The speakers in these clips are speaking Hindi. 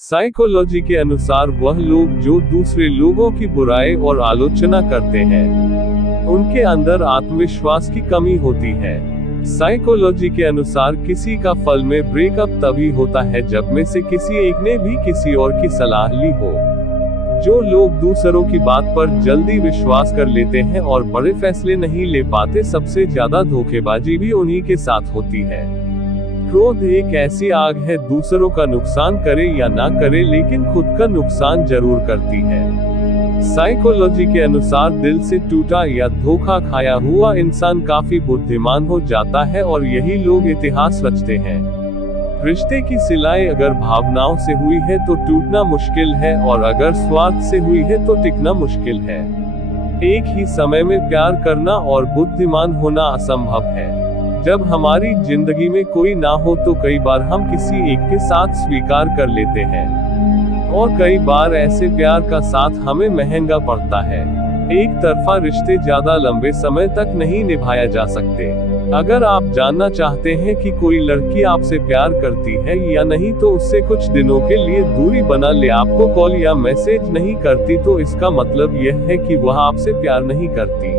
साइकोलॉजी के अनुसार वह लोग जो दूसरे लोगों की बुराई और आलोचना करते हैं, उनके अंदर आत्मविश्वास की कमी होती है। साइकोलॉजी के अनुसार किसी का फल में ब्रेकअप तभी होता है जब में से किसी एक ने भी किसी और की सलाह ली हो। जो लोग दूसरों की बात पर जल्दी विश्वास कर लेते हैं और बड़े फैसले नहीं ले पाते, सबसे ज्यादा धोखेबाजी भी उन्हीं के साथ होती है। क्रोध एक ऐसी आग है, दूसरों का नुकसान करे या ना करे लेकिन खुद का नुकसान जरूर करती है। साइकोलॉजी के अनुसार दिल से टूटा या धोखा खाया हुआ इंसान काफी बुद्धिमान हो जाता है और यही लोग इतिहास रचते हैं। रिश्ते की सिलाई अगर भावनाओं से हुई है तो टूटना मुश्किल है, और अगर स्वार्थ से हुई है तो टिकना मुश्किल है। एक ही समय में प्यार करना और बुद्धिमान होना असंभव है। जब हमारी जिंदगी में कोई ना हो तो कई बार हम किसी एक के साथ स्वीकार कर लेते हैं, और कई बार ऐसे प्यार का साथ हमें महंगा पड़ता है। एक तरफा रिश्ते ज्यादा लंबे समय तक नहीं निभाया जा सकते। अगर आप जानना चाहते हैं कि कोई लड़की आपसे प्यार करती है या नहीं तो उससे कुछ दिनों के लिए दूरी बना ले, आपको कॉल या मैसेज नहीं करती, तो इसका मतलब यह है कि वह आपसे प्यार नहीं करती।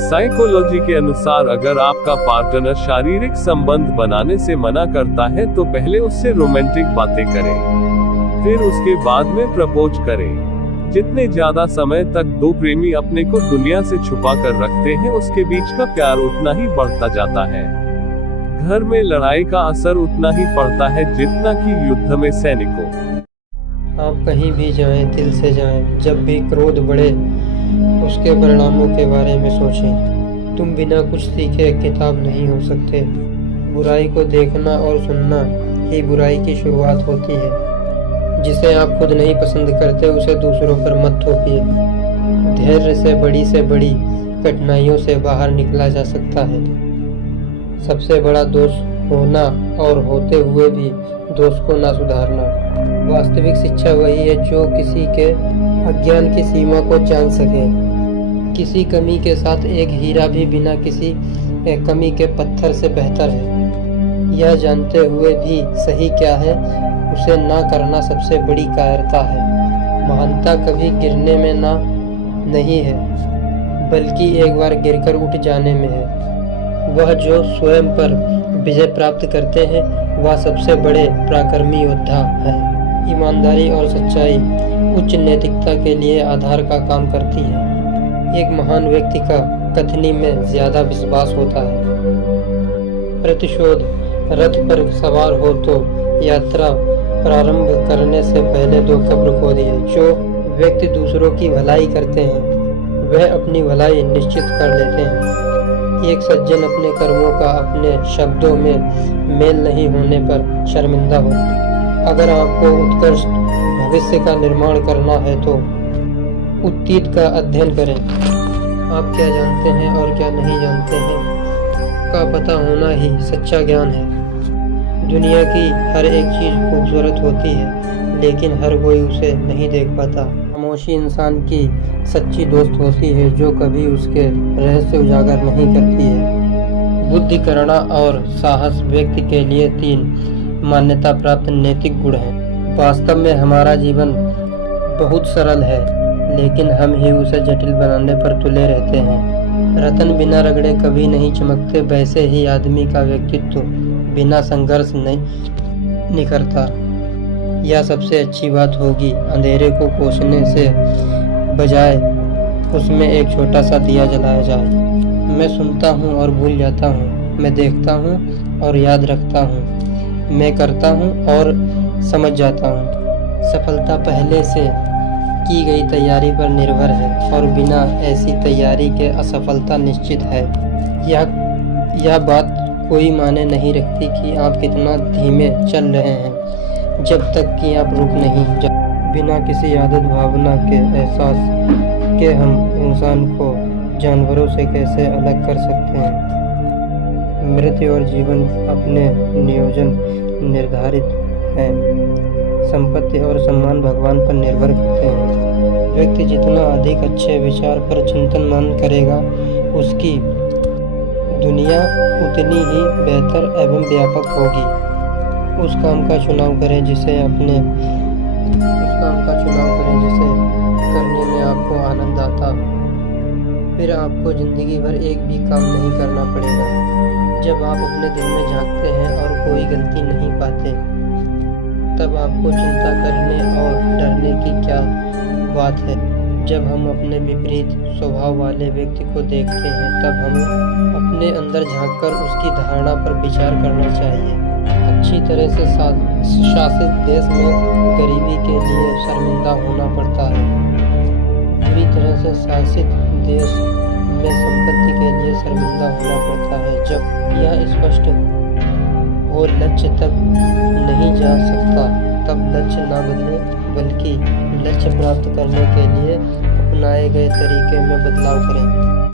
साइकोलॉजी के अनुसार अगर आपका पार्टनर शारीरिक संबंध बनाने से मना करता है तो पहले उससे रोमांटिक बातें करें, फिर उसके बाद में प्रपोज करें। जितने ज्यादा समय तक दो प्रेमी अपने को दुनिया से छुपा कर रखते हैं, उसके बीच का प्यार उतना ही बढ़ता जाता है। घर में लड़ाई का असर उतना ही पड़ता है जितना कि युद्ध में सैनिकों। आप कहीं भी जाएं, दिल से जाएं। जब भी क्रोध बढ़े, उसके परिणामों के बारे में सोचें। तुम बिना कुछ सीखे किताब नहीं हो सकते। बुराई को देखना और सुनना ही बुराई की शुरुआत होती है। जिसे आप खुद नहीं पसंद करते उसे दूसरों पर मत थोपिए। धैर्य से बड़ी कठिनाइयों से बाहर निकला जा सकता है। सबसे बड़ा दोष होना और होते हुए भी दोष को ना सुधारना। वास्तविक शिक्षा वही है जो किसी के अज्ञान की सीमा को जान सके। किसी कमी के साथ एक हीरा भी बिना किसी कमी के पत्थर से बेहतर है। यह जानते हुए भी सही क्या है उसे ना करना सबसे बड़ी कायरता है। महानता कभी गिरने में नहीं है, बल्कि एक बार गिरकर उठ जाने में है। वह जो स्वयं पर विजय प्राप्त करते हैं वह सबसे बड़े पराक्रमी योद्धा है। ईमानदारी और सच्चाई उच्च नैतिकता के लिए आधार का काम करती है। एक महान व्यक्ति का कथनी में ज्यादा विश्वास होता है। प्रतिशोध रथ पर सवार हो तो यात्रा प्रारंभ करने से पहले 2 कब्र खोदिए। जो व्यक्ति दूसरों की भलाई करते हैं वह अपनी भलाई निश्चित कर लेते हैं। एक सज्जन अपने कर्मों का अपने शब्दों में मेल नहीं होने पर शर्मिंदा हो। अगर आपको उत्कृष्ट भविष्य का निर्माण करना है तो अतीत का अध्ययन करें। आप क्या जानते हैं और क्या नहीं जानते हैं का पता होना ही सच्चा ज्ञान है। दुनिया की हर एक चीज खूबसूरत होती है, लेकिन हर कोई उसे नहीं देख पाता। खामोशी इंसान की सच्ची दोस्त होती है जो कभी उसके रहस्य उजागर नहीं करती है। बुद्धि, करुणा और साहस व्यक्ति के लिए 3 मान्यता प्राप्त नैतिक गुण हैं। वास्तव में हमारा जीवन बहुत सरल है, लेकिन हम ही उसे जटिल बनाने पर तुले रहते हैं। रतन बिना रगड़े कभी नहीं चमकते, वैसे ही आदमी का व्यक्तित्व बिना संघर्ष नहीं निखरता। यह सबसे अच्छी बात होगी अंधेरे को कोसने से बजाय उसमें एक छोटा सा दिया जलाया जाए। मैं सुनता हूँ और भूल जाता हूँ, मैं देखता हूँ और याद रखता हूँ, मैं करता हूँ और समझ जाता हूँ। सफलता पहले से की गई तैयारी पर निर्भर है और बिना ऐसी तैयारी के असफलता निश्चित है। यह बात कोई माने नहीं रखती कि आप कितना धीमे चल रहे हैं जब तक कि आप रुक नहीं जाते। बिना किसी आदत भावना के एहसास के हम इंसान को जानवरों से कैसे अलग कर सकते हैं। मृत्यु और जीवन अपने नियोजन निर्धारित हैं। संपत्ति और सम्मान भगवान पर निर्भर करते हैं। व्यक्ति जितना अधिक अच्छे विचार पर चिंतन मनन करेगा उसकी दुनिया उतनी ही बेहतर एवं व्यापक होगी। उस काम का चुनाव करें जिसे अपने होता, फिर आपको जिंदगी भर एक भी काम नहीं करना पड़ेगा। जब आप अपने दिल में झांकते हैं और कोई गलती नहीं पाते, तब आपको चिंता करने और डरने की क्या बात है। जब हम अपने विपरीत स्वभाव वाले व्यक्ति को देखते हैं, तब हमें अपने अंदर झांककर उसकी धारणा पर विचार करना चाहिए। अच्छी तरह से शासित देश में गरीबी के लिए शर्मिंदा होना पड़ता है। पूरी तरह से शासित देश में संपत्ति के लिए शर्मिंदा होना पड़ता है। जब यह स्पष्ट हो लक्ष्य तक नहीं जा सकता, तब लक्ष्य ना बदले, बल्कि लक्ष्य प्राप्त करने के लिए अपनाए गए तरीके में बदलाव करें।